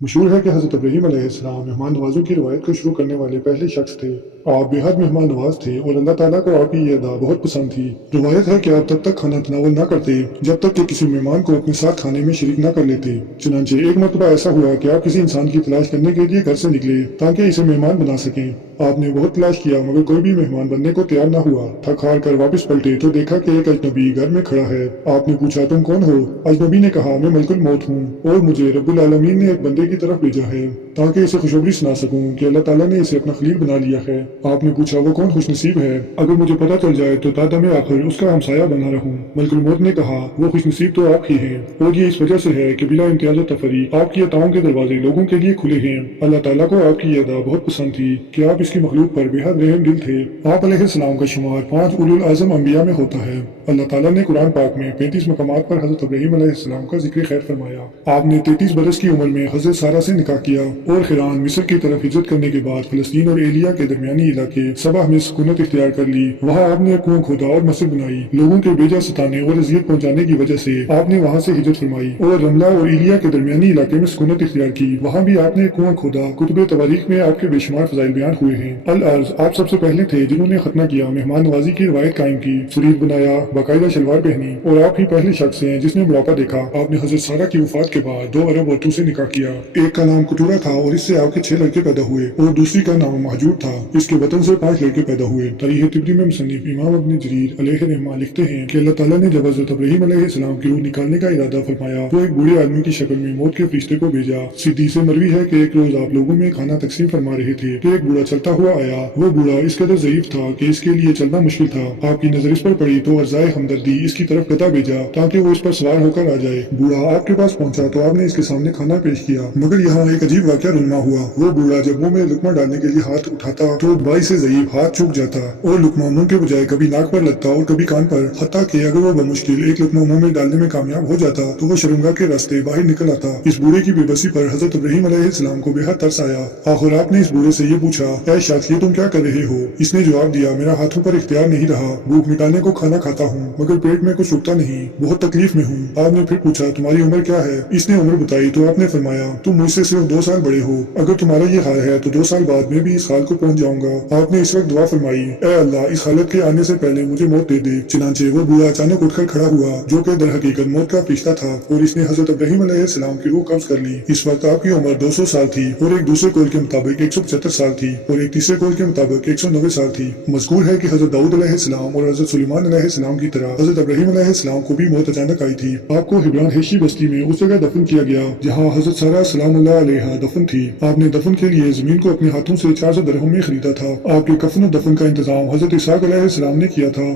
مشہور ہے کہ حضرت ابراہیم علیہ السلام مہمان نوازوں کی روایت کو شروع کرنے والے پہلے شخص تھے۔ آپ بے حد مہمان نواز تھے اور اللہ تعالیٰ کو آپ کی یہ ادا بہت پسند تھی۔ روایت ہے کہ آپ تب تک کھانا تناول نہ کرتے جب تک کہ کسی مہمان کو اپنے ساتھ کھانے میں شریک نہ کر لیتے۔ چنانچہ ایک مرتبہ ایسا ہوا کہ آپ کسی انسان کی تلاش کرنے کے لیے گھر سے نکلے تاکہ اسے مہمان بنا سکیں۔ آپ نے بہت تلاش کیا مگر کوئی بھی مہمان بننے کو تیار نہ ہوا۔ تھک ہار کر واپس پلٹے تو دیکھا کہ ایک اجنبی گھر میں کھڑا ہے۔ آپ نے پوچھا تم کون ہو؟ اجنبی نے کہا میں ملک الموت ہوں اور مجھے رب العالمین نے ایک بندے کی طرف بھیجا ہے تاکہ اسے خوشخبری سنا سکوں کہ اللہ تعالیٰ نے اسے اپنا خلیل بنا لیا ہے۔ آپ نے پوچھا وہ کون خوش نصیب ہے؟ اگر مجھے پتہ چل جائے تو تا دم آخر اس کا ہمسایہ بنا رہوں۔ ملک الموت نے کہا وہ خوش نصیب تو آپ ہی ہیں اور یہ اس وجہ سے ہے کہ بلا امتیاز و تفریق آپ کی عطاؤں کے دروازے لوگوں کے لیے کھلے ہیں۔ اللہ تعالیٰ کو آپ کی یہ ادا بہت پسند تھی کہ آپ اس کی مخلوق پر بے حد رحم دل تھے۔ آپ علیہ السلام کا شمار 5 اولو العزم انبیاء میں ہوتا ہے۔ اللہ تعالیٰ نے قرآن پاک میں 35 مقامات پر حضرت ابراہیم علیہ السلام کا ذکر خیر فرمایا۔ آپ نے 33 برس کی عمر میں حضرت سارہ سے نکاح کیا اور خیران مصر کی طرف ہجرت کرنے کے بعد فلسطین اور ایلیا کے درمیانی علاقے سبا میں سکونت اختیار کر لی۔ وہاں آپ نے ایک کنواں کھودا اور مسجد بنائی۔ لوگوں کے بیجا ستانے اور اذیت پہنچانے کی وجہ سے آپ نے وہاں سے ہجرت فرمائی اور رملہ اور ایلیا کے درمیانی علاقے میں سکونت اختیار کی۔ وہاں بھی آپ نے ایک کنواں کھودا۔ کتب تواریخ میں آپ کے بے شمار فضائل بیان ہوئے ہیں۔ الارض آپ سب سے پہلے تھے جنہوں نے ختنہ کیا، مہمان نوازی کی روایت قائم کی، فرید بنایا، باقاعدہ شلوار پہنی، اور آپ ہی پہلے شخص ہیں جس نے بڑھاپا دیکھا۔ آپ نے حضرت سارہ کی وفات کے بعد 2 عرب عورتوں سے نکاح کیا۔ ایک کا نام کٹورا تھا اور اس سے آپ کے 6 لڑکے پیدا ہوئے اور دوسری کا نام مہجور تھا، اس کے وطن سے 5 لڑکے پیدا ہوئے۔ تاریخ طبری میں مصنف امام ابن جریر علیہ رحمہ لکھتے ہیں کہ اللہ تعالیٰ نے جب حضرت ابراہیم علیہ السلام کی روح نکالنے کا ارادہ فرمایا تو ایک بوڑھے آدمی کی شکل میں موت کے فرشتے کو بھیجا۔ صدیق سے مروی ہے کہ ایک روز آپ لوگوں میں کھانا تقسیم فرما رہے تھے کہ ایک بوڑھا چلتا ہوا آیا۔ وہ بوڑھا اس قدر ضعیف تھا کہ اس کے لیے چلنا مشکل تھا۔ آپ کی نظر اس پر پڑی تو ارزائے ہمدردی اس کی طرف گدا بھیجا تاکہ وہ اس پر سوار ہو کر آ جائے۔ بوڑھا آپ کے پاس پہنچا تو آپ نے اس کے سامنے کھانا پیش کیا، مگر یہاں ایک عجیب واقعہ رونما ہوا۔ وہ بوڑھا جب منہ میں لقمہ ڈالنے کے لیے ہاتھ اٹھاتا تو باعث ضعیف ہاتھ چوک جاتا اور لقمہ منہ کے بجائے کبھی ناک پر لگتا اور کبھی کان پر، حتیٰ کہ اگر وہ بمشکل ایک لقمہ منہ میں ڈالنے میں کامیاب ہو جاتا تو وہ شرمگاہ کے راستے باہر نکل آتا۔ اس بوڑھے کی بے بسی پر حضرت ابراہیم علیہ السلام کو بے حد ترس آیا۔ آخر آپ نے اس بوڑھے سے یہ پوچھا اے شخص یہ تم کیا کر رہے ہو؟ اس نے جواب دیا میرا ہاتھوں پر اختیار نہیں رہا، بھوک مٹانے کو کھانا کھاتا ہوں مگر پیٹ میں کچھ رکتا نہیں، بہت تکلیف میں ہوں۔ آپ نے پھر پوچھا تمہاری عمر کیا ہے؟ اس نے عمر بتائی تو آپ نے فرمایا تم مجھ سے صرف 2 سال بڑے ہو، اگر تمہارا یہ حال ہے تو 2 سال بعد میں بھی اس حال کو پہنچ جاؤں گا۔ آپ نے اس وقت دعا فرمائی اے اللہ اس حالت کے آنے سے پہلے مجھے موت دے دے۔ چنانچہ وہ بوڑھا اچانک اٹھ کر کھڑا ہوا جو کہ در حقیقت موت کا فرشتہ تھا اور اس نے حضرت ابراہیم علیہ السلام کی روح قبض کر لی۔ اس وقت آپ کی عمر 200 سال تھی اور ایک دوسرے قول کے مطابق 175 سال تھی اور ایک تیسرے قول کے مطابق 190 سال تھی۔ مذکور ہے کہ حضرت داؤد علیہ السلام اور حضرت سلیمان علیہ السلام کی طرح حضرت ابراہیم علیہ السلام کو بھی موت اچانک آئی تھی۔ آپ کو حبران حیشی بستی میں اس جگہ دفن کیا گیا جہاں حضرت سارہ سلام اللہ علیہا دفن تھی۔ آپ نے دفن کے لیے زمین کو اپنے ہاتھوں سے 400 درہم میں خریدا تھا۔ آپ کے کفن و دفن کا انتظام حضرت اسحاق علیہ السلام نے کیا تھا۔